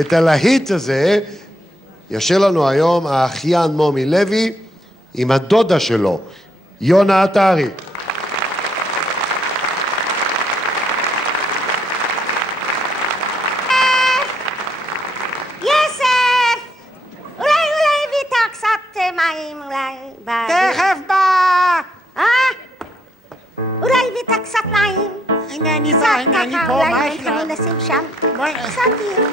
את הלהיט הזה ישיר לנו היום האחיין מומי לוי עם הדודה שלו, יונה עטרי. יוסף! אולי הביא קצת מים, אולי... תכף בא! אולי הביא קצת מים. הנה אני פה, מה יש לך? אולי נשים שם. קצת יהיה.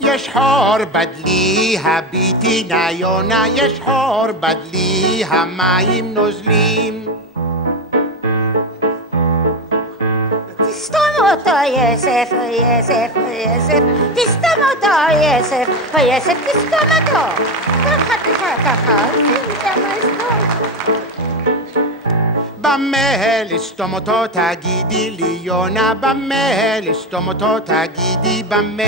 יש חור בדלי, הביטי נא יונה, יש חור בדלי, המים נוזלים. תסתום אותו, יוסף, יוסף, יוסף, תסתום אותו, יוסף, יוסף, תסתום אותו. ככה, במה לסתום אותו תגידי לי יונה, במה לסתום אותו תגידי במה.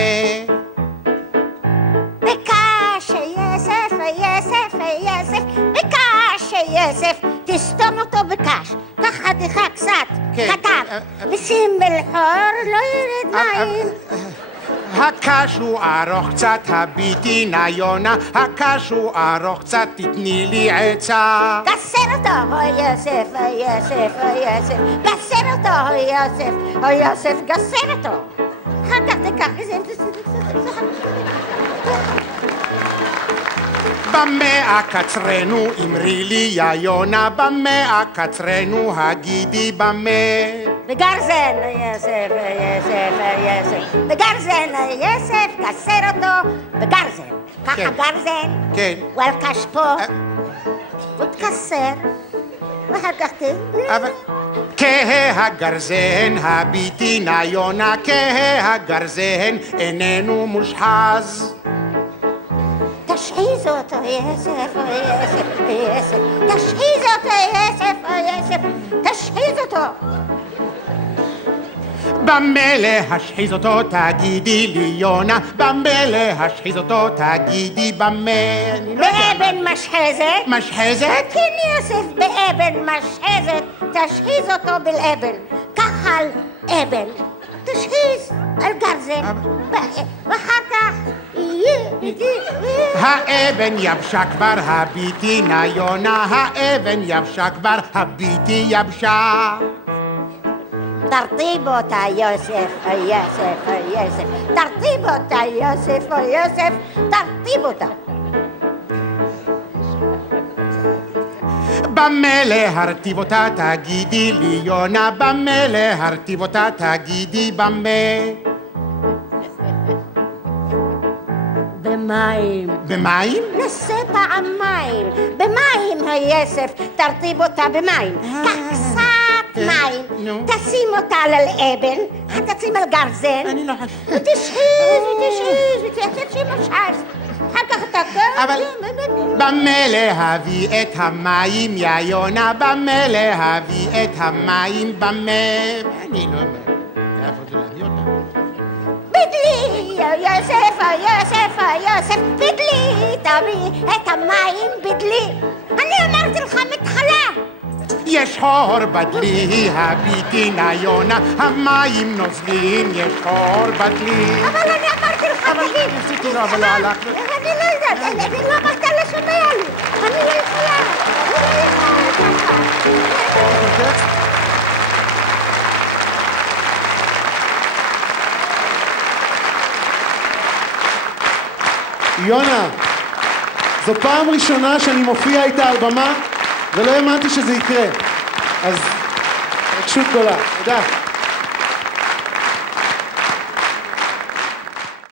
בקש, יוסף, יוסף, יוסף, בקש, יוסף, תסתום אותו בקש. קח חתיכה קצת, קטן, ושים מלחור, לא ירד מים. הקש הוא ארוך קצת, הביטי נא יונה, הקש הוא ארוך קצת, תתני לי עצה. גסר אותו, יוסף, יוסף, יוסף, גסר אותו, יוסף, יוסף, גסר אותו. אחר כך תיקח איזה... במה אקצרנו, אמרי לי יא יונה, במה אקצרנו, הגידי במה. בגרזן, יוסף, יוסף, יוסף, בגרזן, יוסף, גסר אותו, בגרזן. ככה גרזן, כן. ולקש פה, ותקסר, ואחר כך אבל כהה הגרזן, הביטי נא יונה, כהה הגרזן, איננו מושחז. תשחיז אותו, יוסף, יוסף, יוסף, תשחיז אותו, יוסף, יוסף, תשחיז אותו. במה להשחיז אותו תגידי לי יונה, במה להשחיז אותו תגידי במה. באבן משחזת. משחזת? כן, יוסף, באבן משחזת, תשחיז אותו באבן. קח על אבן, תשחיז על גרזן, ואחר כך האבן יבשה כבר, הביטי נא יונה, האבן יבשה כבר, הביטי יבשה. תרטיב אותה, יוסף, יוסף, יוסף, תרטיב אותה, יוסף, יוסף, תרטיב אותה. במה להרטיב אותה תגידי לי יונה, במה להרטיב אותה תגידי במה. במים. במים? נסה פעמיים. במים, היוסף, תרטיב אותה במים. קח קצת מים, תשים אותה על אבן, תשים על גרזן. אני לא חושב. ותשחיז, ותשחיז, שמושחז. אחר כך אתה... אבל במה להביא את המים, יא יונה, במה להביא את המים, במה... אני לא... איפה זה להביא אותה? בדלי, יוסף, יוסף, יוסף, בדלי, תביא את המים בדלי. אני אמרתי לך מתחלה. יש חור בדלי, הביטי נא יונה, המים נוזלים, יש חור בדלי. אבל אני אמרתי לך, תגיד. ניסיתי לו, אבל לא הלך. אני לא יודעת, אני לא אמרת לה שומע לי. אני לא יכולה, אני לא יכולה ככה. יונה, זו פעם ראשונה שאני מופיע איתה על במה ולא האמנתי שזה יקרה, אז התרגשות גדולה. תודה.